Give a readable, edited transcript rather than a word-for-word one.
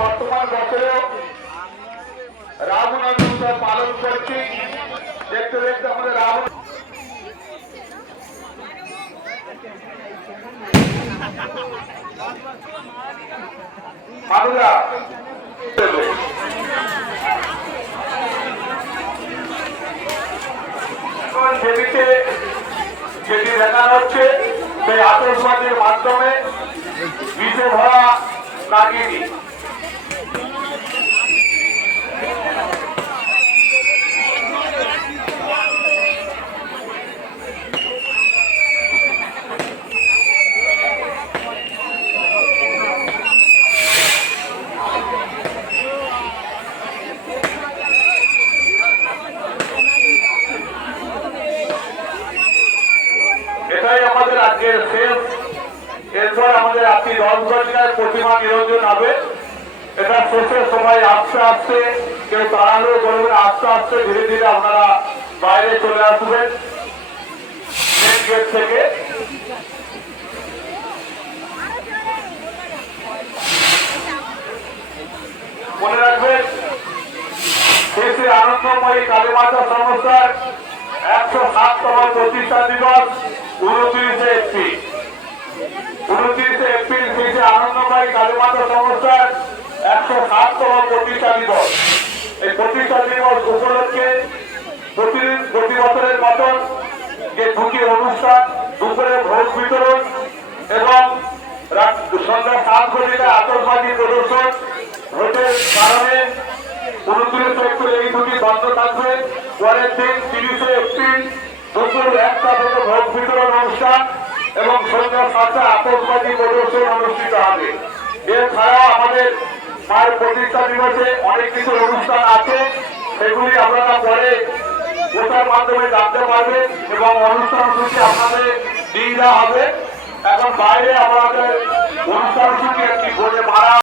বর্তমান বছরেও রাবণের উৎসব পালন করছি। দেখতে দেখতে আমাদের রাবণ মানুরা যেদিকে যেটি দেখানো হচ্ছে সেই আতশবাজির মাধ্যমে বিষে ভরা নাগিনী এটাই আমাদের আজকের শেষ। এরপর আমাদের আপনি 10 ঘন্টায় প্রতিমা নিরঞ্জন হবে। এটা শেষের সময় আস্তে আস্তে কেউ তাড়াহুড়ো করবেন, আস্তে আস্তে ধীরে ধীরে আপনারা বাইরে চলে আসবেন মেন গেট থেকে। মনে রাখবেন শেষে আনন্দময়ী কালীমাতা সংস্থার 107তম প্রতিষ্ঠা দিবস 29 এপ্রিল। 29 এপ্রিল শেষে আনন্দময়ী কালীমাতা সংস্থার 107তম প্রতিষ্ঠা দিবস। এই প্রতিষ্ঠা দিবস উপলক্ষে প্রতি বছরের মতন যে দুটি অনুষ্ঠান, দুপুরে ভোগ বিতরণ এবং সন্ধ্যা 7 ঘটিকায় আতশবাজি প্রদর্শন, ভোটের কারণে 29 এপ্রিল এই দুটি বন্ধ থাকবে। পরের দিন 30 এপ্রিল দুপুর 1টা থেকে ভোগ বিতরণ অনুষ্ঠান এবং সন্ধ্যা 7টায় আতশবাজি প্রদর্শন অনুষ্ঠিত হবে। এছাড়াও আমাদের মায়ের প্রতিষ্ঠা দিবসে অনেক কিছু অনুষ্ঠান আছে, সেগুলি আপনারা পরে প্রচার মাধ্যমে জানতে পারবেন এবং অনুষ্ঠান সূচি আপনাদের দিয়ে দেওয়া হবে। এখন বাইরে আমাদের অনুষ্ঠান সূচি একটি বলে মারা